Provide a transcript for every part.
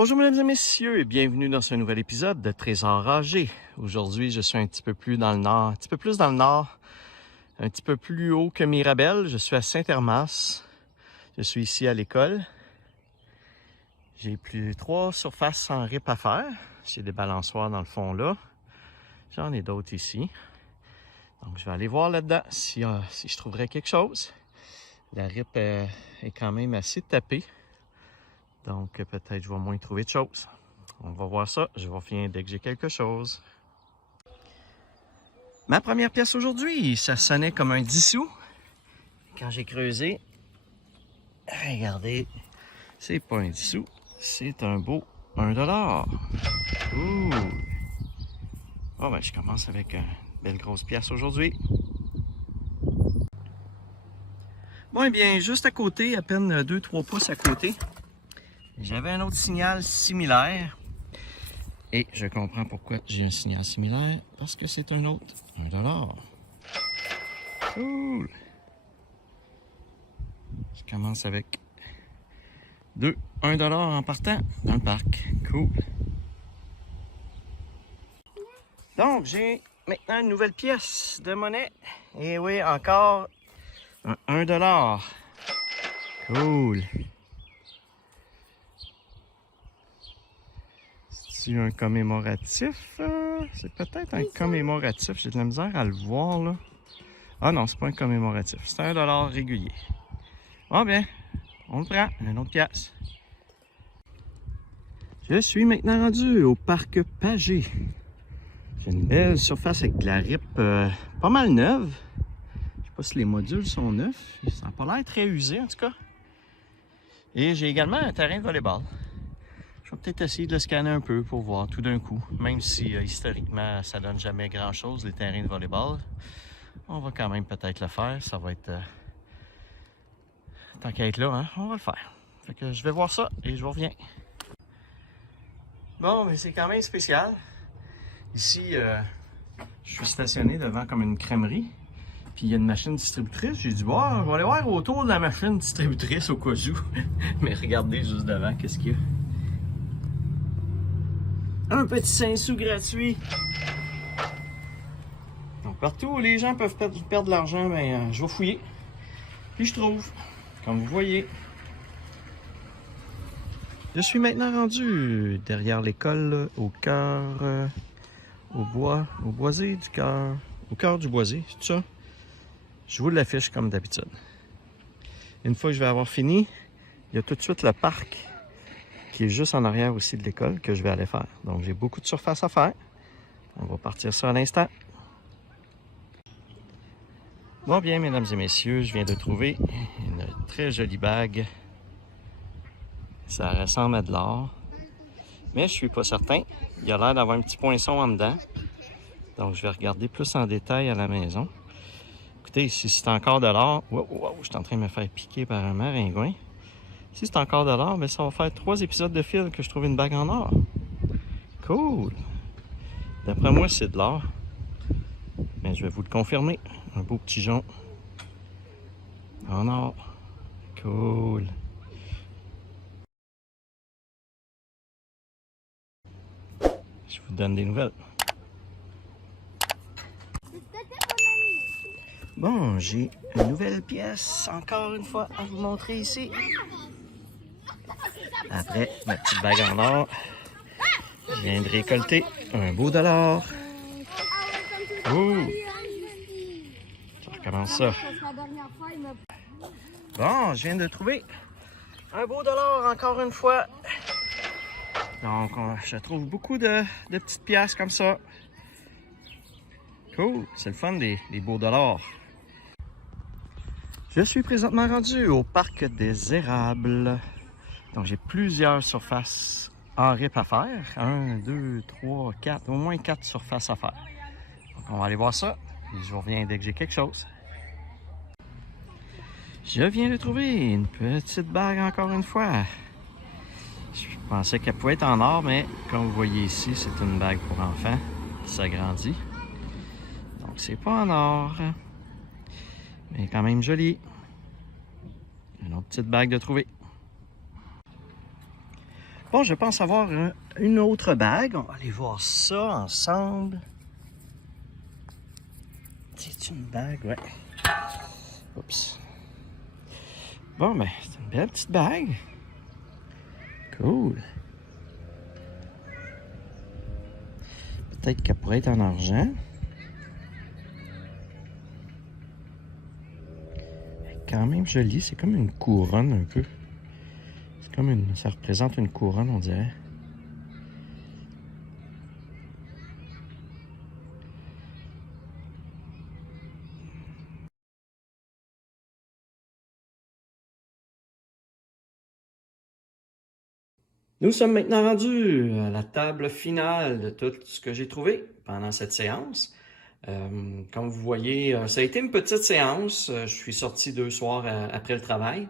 Bonjour mesdames et messieurs et bienvenue dans ce nouvel épisode de Trésor Ragé. Aujourd'hui, je suis un petit peu plus dans le nord, un petit peu plus dans le nord, un petit peu plus haut que Mirabel. Je suis à Saint-Hermas. Je suis ici à l'école. J'ai plus 3 surfaces sans rip à faire. J'ai des balançoires dans le fond là. J'en ai d'autres ici. Donc je vais aller voir là-dedans si je trouverais quelque chose. La rip est quand même assez tapée. Donc peut-être je vais moins trouver de choses. On va voir ça. Je reviens dès que j'ai quelque chose. Ma première pièce aujourd'hui, ça sonnait comme un 10 sous. Quand j'ai creusé, regardez, c'est pas un 10 sous, c'est un beau 1 $. Ouh! Bon, ben, je commence avec une belle grosse pièce aujourd'hui. Bon, eh bien, juste à côté, à peine 2-3 pouces à côté, j'avais un autre signal similaire. Et je comprends pourquoi j'ai un signal similaire, parce que c'est un autre 1 $. Cool! Je commence avec 1 $ en partant dans le parc. Cool! Donc, j'ai maintenant une nouvelle pièce de monnaie. Et oui, encore un 1 $. Cool! C'est un commémoratif? C'est peut-être un commémoratif. J'ai de la misère à le voir, là. Ah non, c'est pas un commémoratif. C'est un 1 $ régulier. Ah bien, on le prend. Une autre pièce. Je suis maintenant rendu au parc Pagé. J'ai une belle surface avec de la rip pas mal neuve. Je sais pas si les modules sont neufs. Ça n'a pas l'air très usé en tout cas. Et j'ai également un terrain de volleyball. Je vais peut-être essayer de le scanner un peu pour voir tout d'un coup. Même si historiquement ça donne jamais grand chose les terrains de volleyball. On va quand même peut-être le faire. Ça va être... Tant qu'à être là, hein, on va le faire. Fait que je vais voir ça et je vous reviens. Bon, mais c'est quand même spécial. Ici, je suis stationné devant comme une crèmerie. Puis il y a une machine distributrice. J'ai dit, bon, je vais aller voir autour de la machine distributrice au cas où. Mais regardez juste devant, qu'est-ce qu'il y a. Un petit 5 sous gratuit. Donc partout où les gens peuvent perdre de l'argent, ben, je vais fouiller. Puis je trouve, comme vous voyez. Je suis maintenant rendu derrière l'école, au cœur, au boisé du cœur. Au cœur du boisé, c'est ça? Je vous l'affiche comme d'habitude. Une fois que je vais avoir fini, il y a tout de suite le parc qui est juste en arrière aussi de l'école que je vais aller faire. Donc j'ai beaucoup de surface à faire. On va partir ça à l'instant. Bon bien, mesdames et messieurs, je viens de trouver une très jolie bague. Ça ressemble à de l'or, mais je suis pas certain. Il a l'air d'avoir un petit poinçon en dedans. Donc je vais regarder plus en détail à la maison. Écoutez, si c'est encore de l'or... Wow, je suis en train de me faire piquer par un maringouin. Si c'est encore de l'or, mais ça va faire 3 épisodes de fil que je trouve une bague en or. Cool! D'après moi, c'est de l'or. Mais je vais vous le confirmer. Un beau petit jonc en or. Cool! Je vous donne des nouvelles. Bon, j'ai une nouvelle pièce, encore une fois, à vous montrer ici. Après ma petite bague en or, je viens de récolter un beau $. Ouh! Je recommence ça. Bon, je viens de trouver un beau $, encore une fois. Donc, je trouve beaucoup de petites pièces comme ça. Cool, c'est le fun des beaux $. Je suis présentement rendu au parc des érables. Donc, j'ai plusieurs surfaces en rip à faire. 1, 2, 3, 4, au moins 4 surfaces à faire. Donc, on va aller voir ça et je vous reviens dès que j'ai quelque chose. Je viens de trouver une petite bague encore une fois. Je pensais qu'elle pouvait être en or, mais comme vous voyez ici, c'est une bague pour enfants qui s'agrandit. Donc, c'est pas en or, mais quand même jolie. Une autre petite bague de trouver. Bon, je pense avoir une autre bague. On va aller voir ça ensemble. C'est une bague, ouais. Oups. Bon, ben, c'est une belle petite bague. Cool. Peut-être qu'elle pourrait être en argent. Elle est quand même jolie. C'est comme une couronne un peu. C'est comme une... Ça représente une couronne, on dirait. Nous sommes maintenant rendus à la table finale de tout ce que j'ai trouvé pendant cette séance. Comme vous voyez, ça a été une petite séance. Je suis sorti 2 soirs après le travail.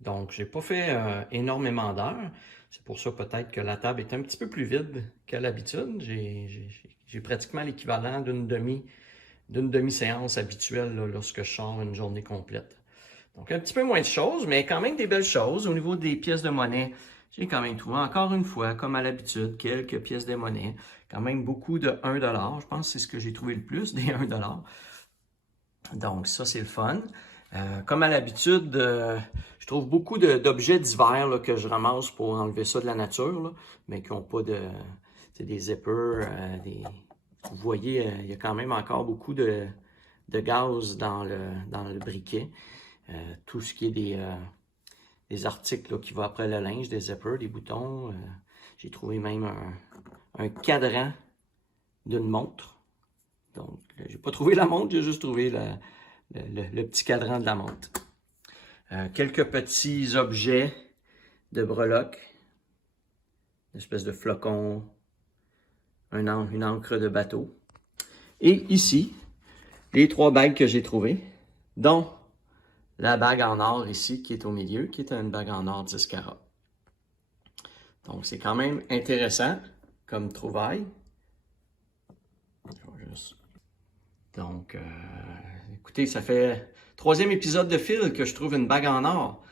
Donc, j'ai pas fait énormément d'heures. C'est pour ça peut-être que la table est un petit peu plus vide qu'à l'habitude. J'ai pratiquement l'équivalent d'une demi-séance habituelle là, lorsque je sors une journée complète. Donc, un petit peu moins de choses, mais quand même des belles choses. Au niveau des pièces de monnaie, j'ai quand même trouvé, encore une fois, comme à l'habitude, quelques pièces de monnaie. Quand même beaucoup de 1$. Je pense que c'est ce que j'ai trouvé le plus, des 1$. Donc, ça, c'est le fun. Comme à l'habitude, je trouve beaucoup d'objets divers là, que je ramasse pour enlever ça de la nature, là, mais qui n'ont pas de... des zippers, Vous voyez, il y a quand même encore beaucoup de gaz dans le briquet. Tout ce qui est des articles là, qui vont après le linge, des zippers, des boutons. J'ai trouvé même un cadran d'une montre. Donc, j'ai pas trouvé la montre, j'ai juste trouvé le petit cadran de la montre. Quelques petits objets de breloque. Une espèce de flocon. Une encre de bateau. Et ici, les 3 bagues que j'ai trouvées, dont la bague en or ici, qui est au milieu, qui est une bague en or 10 carats. Donc, c'est quand même intéressant comme trouvaille. Donc, écoutez, ça fait 3e épisode de fil que je trouve une bague en or.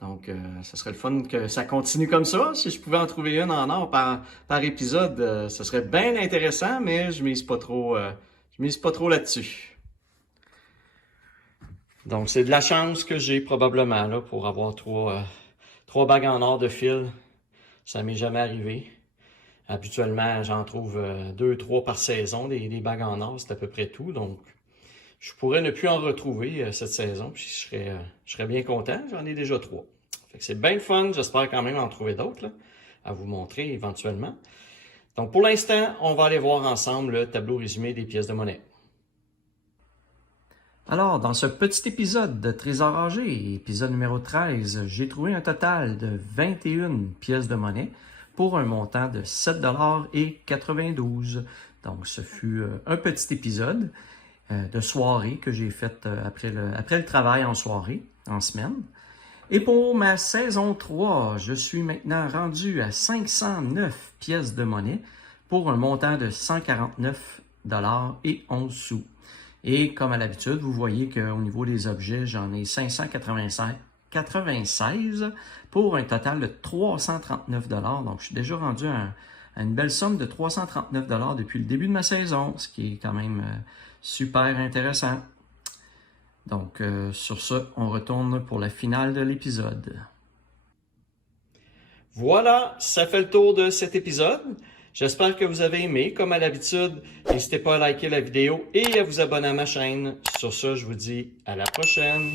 Donc, ça serait le fun que ça continue comme ça. Si je pouvais en trouver une en or par épisode, ça serait bien intéressant, mais je mise pas trop là-dessus. Donc, c'est de la chance que j'ai probablement là, pour avoir 3 bagues en or de fil. Ça m'est jamais arrivé. Habituellement, j'en trouve 2-3 par saison, des bagues en or, c'est à peu près tout. Donc, je pourrais ne plus en retrouver cette saison, puis je serais bien content. J'en ai déjà 3. Fait que c'est bien le fun. J'espère quand même en trouver d'autres à vous montrer éventuellement. Donc, pour l'instant, on va aller voir ensemble le tableau résumé des pièces de monnaie. Alors, dans ce petit épisode de Trésor âgé, épisode numéro 13, j'ai trouvé un total de 21 pièces de monnaie pour un montant de 7,92 $. Donc, ce fut un petit épisode de soirée que j'ai fait après le travail en soirée, en semaine. Et pour ma saison 3, je suis maintenant rendu à 509 pièces de monnaie pour un montant de 149,11 $. Et comme à l'habitude, vous voyez qu'au niveau des objets, j'en ai 596 pour un total de 339 $. Donc, je suis déjà rendu à une belle somme de 339 $ depuis le début de ma saison, ce qui est quand même super intéressant. Donc, sur ce, on retourne pour la finale de l'épisode. Voilà, ça fait le tour de cet épisode. J'espère que vous avez aimé. Comme à l'habitude, n'hésitez pas à liker la vidéo et à vous abonner à ma chaîne. Sur ce, je vous dis à la prochaine.